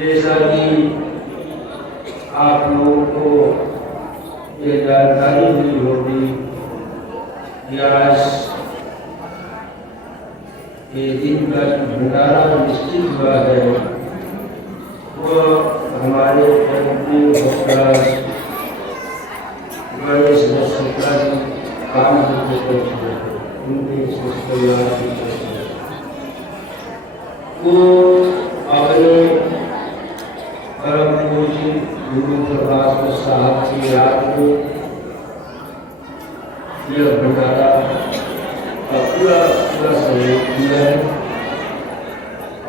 जैसा कि आप लोगों को ये जानकारी हुई होगी कि आज ये दिन का भंडारा निश्चित हुआ है वो हमारे गणेश काम उनके वो अपने परम पूज्य गुरु प्रकाश साहब की याद में यह भंडारा का पूरा सहयोग किया है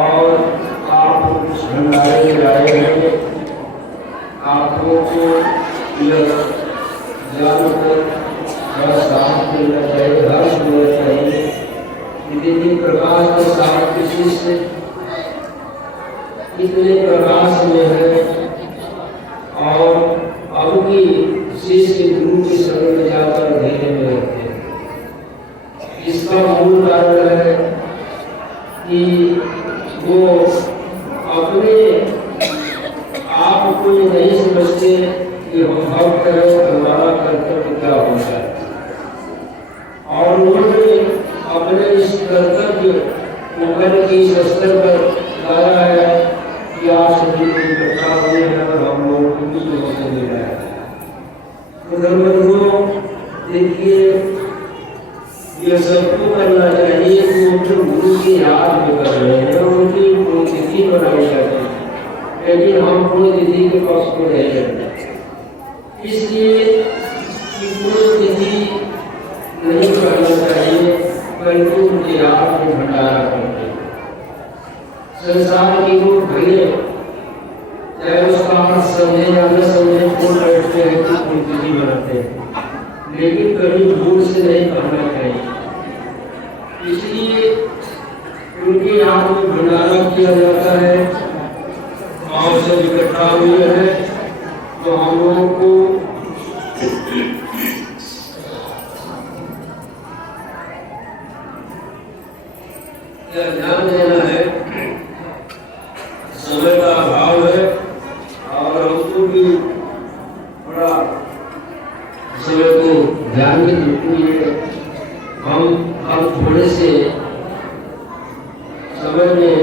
और आप उस भंडारे में आए हैं। आप लोगों को यह जानकर बड़ा साथ मिलना चाहिए, हर्ष मिलना चाहिए कि यदि प्रकाश के साथ किसी से इतने प्रकाश में है और अब की शिष्य गुरु के शरण में जाकर अंधेरे में रहते हैं। इसका मूल कारण है कि वो अपने आप को ये नहीं समझते कि हम भक्त हैं, हमारा कर्तव्य क्या होता है, और उन्होंने अपने इस कर्तव्य को करने की इस स्तर पर लाया है कि आप सभी को इकट्ठा हुए हैं और हम लोगों को भी मौके मिल रहा है। तो धर्मगुरु देखिए ये सबको करना चाहिए कि वो गुरु की याद में कर रहे हैं, उनकी पुण्यतिथि बनाई जाती है, लेकिन हम पुण्यतिथि के पास को नहीं करते, इसलिए पुण्यतिथि नहीं करना चाहिए बल्कि उनकी याद में भंडारा करते हैं। संसार की लोग भले चाहे उसका अर्थ समझे या न समझे बोल बैठते हैं कि पुण्यतिथि बनाते हैं, लेकिन कभी भूल से नहीं करना चाहिए। इसलिए उनके याद में भंडारा किया जाता है और सब इकट्ठा हुए हैं तो हम लोगों को ध्यान देना है। समय का अभाव है और हमको भी बड़ा समय को ध्यान में रखते हुए हम थोड़े से समय में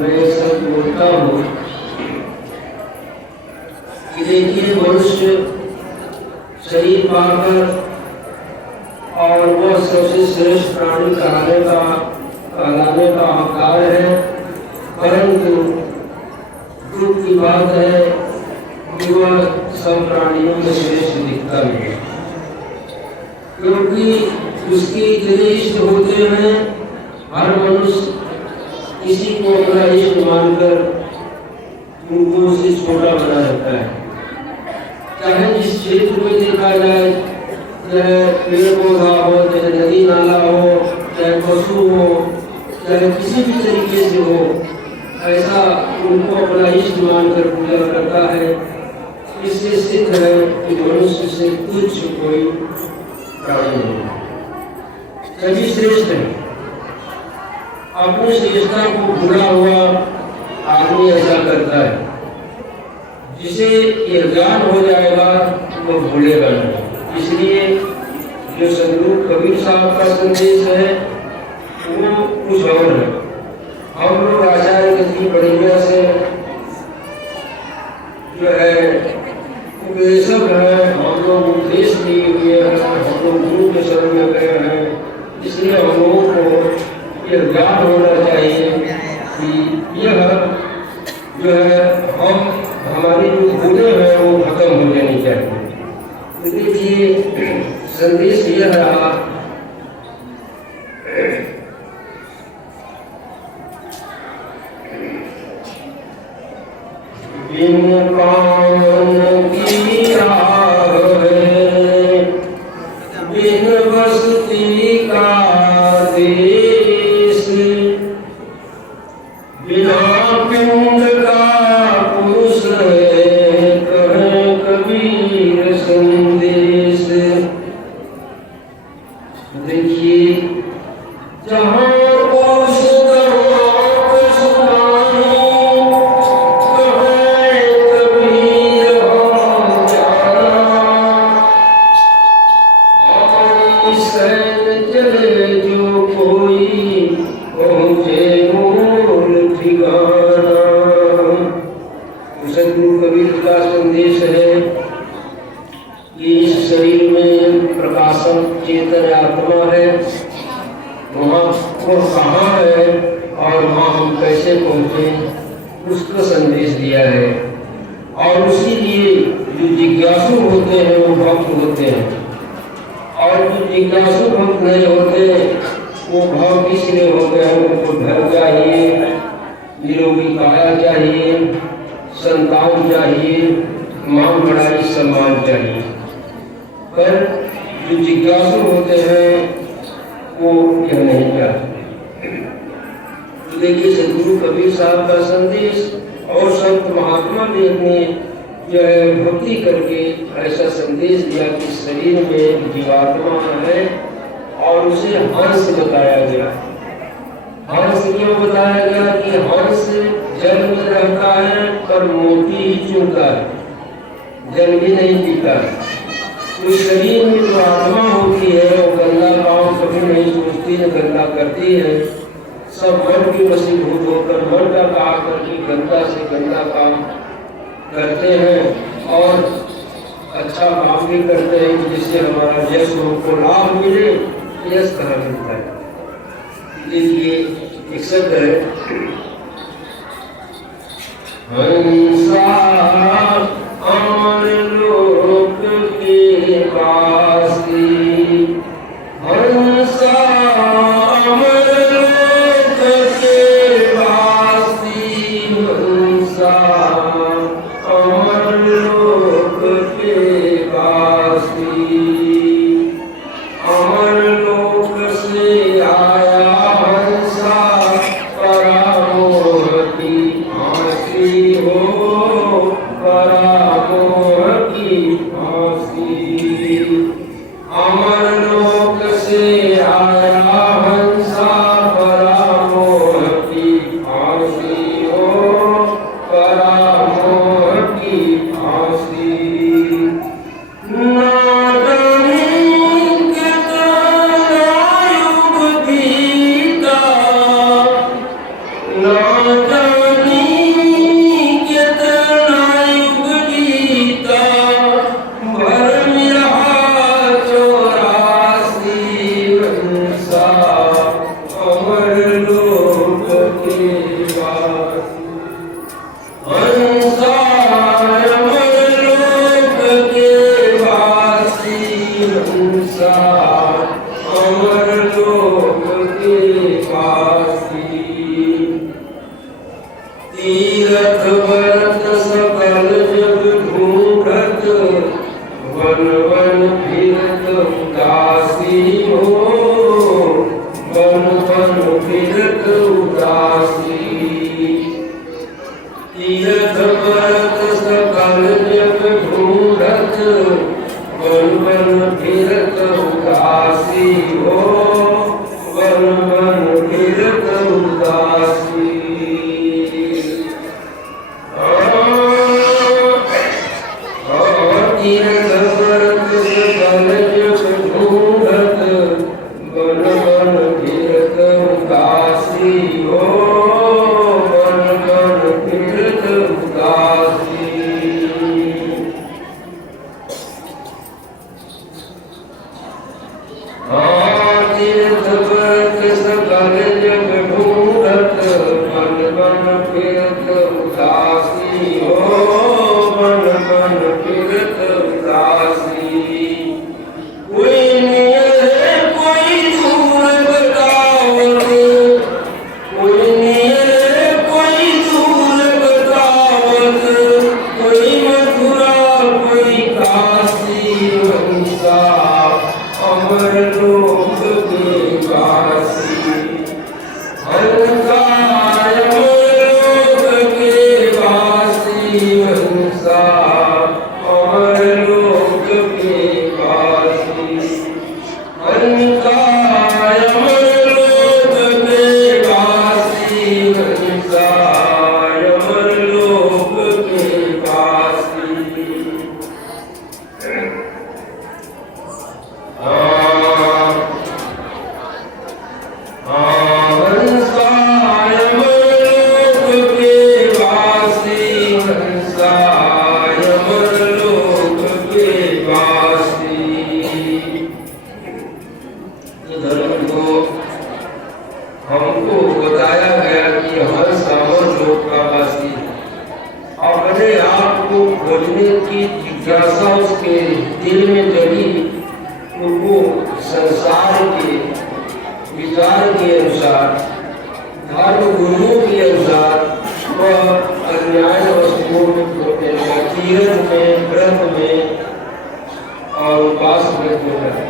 मैं सब बोलता हूँ कि देखिए मनुष्य शरीर पाकर और वह सबसे श्रेष्ठ प्राणी कहलाने का हकदार है, परंतु दुख की बात है कि वह सब प्राणियों में श्रेष्ठ दिखता नहीं, क्योंकि उसके इतने इष्ट होते हैं। हर मनुष्य किसी को अपना इष्ट मानकर उनको उससे छोटा बना रहता है। चाहे जिस क्षेत्र में देखा जाए, चाहे पेड़ पौधा हो, चाहे नदी नाला हो, चाहे पशु हो, चाहे किसी भी तरीके से हो, ऐसा उनको अपना इष्ट मानकर पूजा करता है। इससे सिद्ध है कि मनुष्य से तुच्छ कोई प्राणी नहीं, सभी श्रेष्ठ है। अपनी श्रेष्ठता को भूला हुआ आदमी ऐसा करता है। जिसे ये ज्ञान हो जाएगा वो भूलेगा नहीं। इसलिए जो सदगुरु कबीर साहब का संदेश है वो कुछ और है। हम लोग आचार्य गति बढ़िया से जो है उपदेशक है, हम लोग उपदेश लिए हुए हैं, हम लोग गुरु के शरण में गए हैं। इसलिए हम लोगों को यह ज्ञान होना चाहिए कि यह जो है हमारी जो भूलें हैं वो खत्म हो जानी चाहिए। तो देखिए संदेश यह रहा बिन कान की राह है, बिन बस्ती का देश, बिना पिंड का पुरुष है, कहे कबीर संदेश। देखिए जहाँ सदगुरु कबीर का संदेश है कि इस शरीर में प्रकाशक चेतन आत्मा है, वहाँ वो कहाँ है और वहाँ हम कैसे पहुँचे, उसका संदेश दिया है। और उसी लिए जो जिज्ञासु होते हैं वो भक्त होते हैं, और जो जिज्ञासु भक्त नहीं होते वो भाव किस लिए होते हैं। उनको घर चाहिए, निरोगी काया चाहिए, संतान चाहिए, मान बढ़ाई सम्मान चाहिए। पर जो जिज्ञासु होते हैं वो यह नहीं चाहते। तो देखिए सदगुरु कबीर साहब का संदेश और संत महात्मा ने अपने जो है भक्ति करके ऐसा संदेश दिया कि शरीर में जीवात्मा है और उसे हंस बताया गया। हंस क्यों बताया गया कि हंस जल में रहता है पर मोती ही चुनता है, जल भी नहीं पीता है। तो शरीर में जो आत्मा होती है वो गंदा काम कभी नहीं सोचती है, गंदा करती है। सब मन की वशीभूत होकर मन का काम करके गंदा से गंदा काम करते हैं और अच्छा काम भी करते हैं जिससे हमारा यश को लाभ मिले। यश कहाँ मिलता है? देखिए एक शब्द है हंसा अमर लोक के वासी, हंसा अमर लोक के वासी, हंसा अमर लोक के वासी। अमर लोक से आया हंसा परामोह की फांसी हो, परामोह की फांसी। अमर लोक से आया हंसा परामोह की फांसी हो, परामोह की फांसी। तीरथ व्रत सकल जग ढूंढत, वन वन फिरत उदासी हो, वन वन फिरत फिरत उदासी हो, बन बन फिरत उदासी। कोई नियर कोई दूर बतावत, कोई नियर कोई दूर बतावत, कोई मथुरा कोई काशी, वंशा अमर लोक के वासी। हंसा अमर लोक के वासी, हंसा अमर लोक के वासी। हंसा अमर लोक के वासी, हंसा अमर लोक के वासी। हमको बताया गया कि हर सावर लोक का वासी अपने आप को खोजने की जिज्ञासा उसके दिल में जगी, उनको संसार के विचार के अनुसार, धर्म गुरुओं के अनुसार वह अन्याय वस्तुओं में, तीर्थ में, व्रत में और उपास में हो जाए,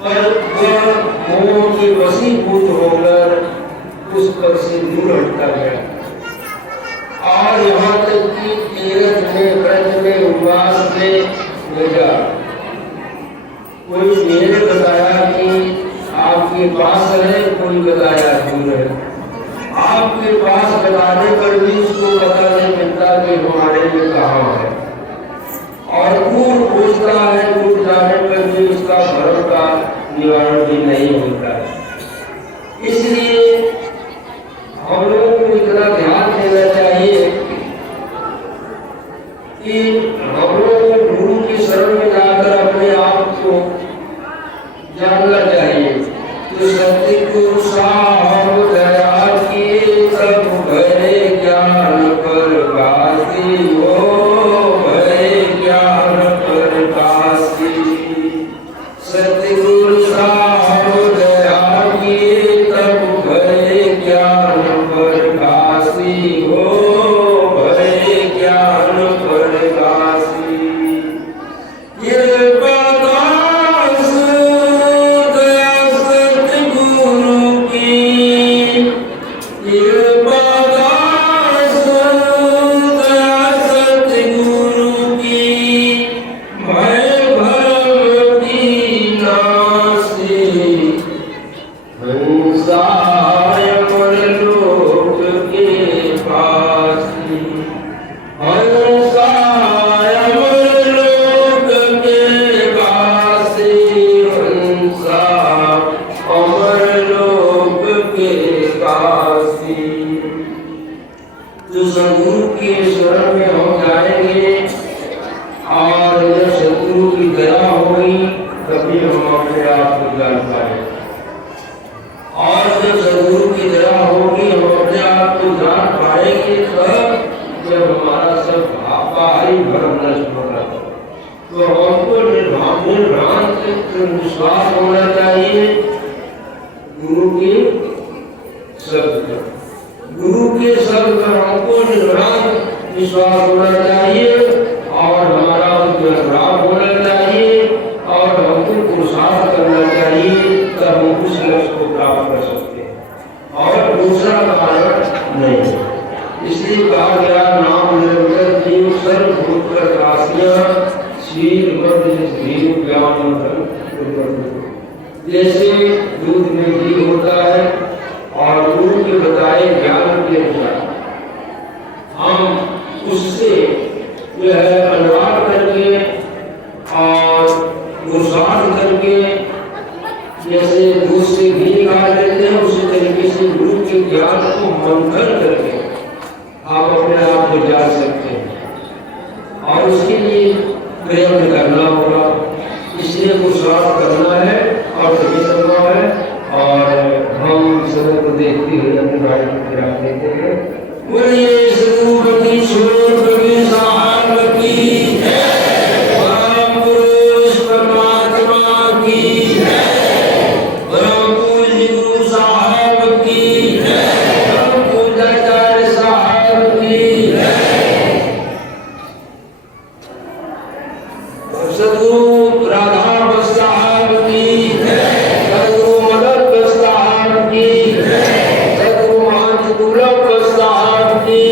पर वह मोह के वशीभूत होकर उस पर से दूर हटता गया। और यहाँ तक कि तीर्थ में, व्रत में, उपवास में भेजा। कोई मेरे बताया कि आपके पास है, कोई बताया दूर है। आपके पास बताने पर भी उसको पता नहीं मिलता कि हमारे में कहाँ है, और दूर पूछता है, दूर जाने पर भी उसका भ्रम का निवारण भी नहीं होता है। इसलिए हम लोगों को इतना ध्यान देना चाहिए कि हम लोगों को गुरु की शरण में जाकर अपने आप को जानना चाहिए। तो सतगुरु साहब दया किए सब भरे ज्ञान प्रकाशी हो, भरे ज्ञान प्रकाशी। सतगुरु साहब दया किए तब भरे ज्ञान प्रकाशी हो, भरे ज्ञान प्रकाशी। ये प्रकाश दया सतगुरु की, ये प्रकाश दया सतगुरु की, भय भरम की नासी। हंसा अमर लोक के वासी, हंसा अमर लोक के वासी, हंसा अमर लोक के वासी। तो सद्गुरु के शरण में हम जाएंगे, और जब सद्गुरु की दया होगी तभी हम अपने आप को जान पाएंगे। और जब सद्गुरु की दया होगी हम अपने आप को जान पाएंगे तब जब हमारा सब बाहरी भ्रम नष्ट होगा। तो हमको निर्भ्रांत विश्वास होना चाहिए गुरु के शब्द पर, गुरु के शब्द पर हमको निर्भ्रांत विश्वास होना चाहिए, और हमारा लाभ होना चाहिए, और हमको पुरुषार्थ करना चाहिए, तब हम उस लक्ष्य को प्राप्त कर सकते हैं, और दूसरा कारण नहीं। इसलिए कहा गया नाम निरंतर जीव सर्वभूत प्रकाशियां शील मध्य जीव ज्ञान। जैसे दूध में घी होता है, और गुरु के बताए ज्ञान के अनुसार हम उससे जो है अनुवाद करके और पुरुषार्थ करके, जैसे दूध से घी निकाल लेते हैं, उसी तरीके से गुरु के ज्ञान को मंथन करके आप अपने आप को जान सकते हैं, और उसके लिए प्रयत्न करना होगा। इसलिए पुरुषार्थ करना है और सभी संभव है। और हम समय को देखते हुए अपनी गाड़ी को गिरा देते हैं। बोलिए सदगुरुपति छोड़पति साहब की परम पुरुष परमात्मा की परम पूज्य गुरु साहब की परम पूज्याचार्य साहब की सदगुरु राधा बस साहब की सदगुरु मदन बस साहब की सदगुरु महंत दुर्लभ बस साहब की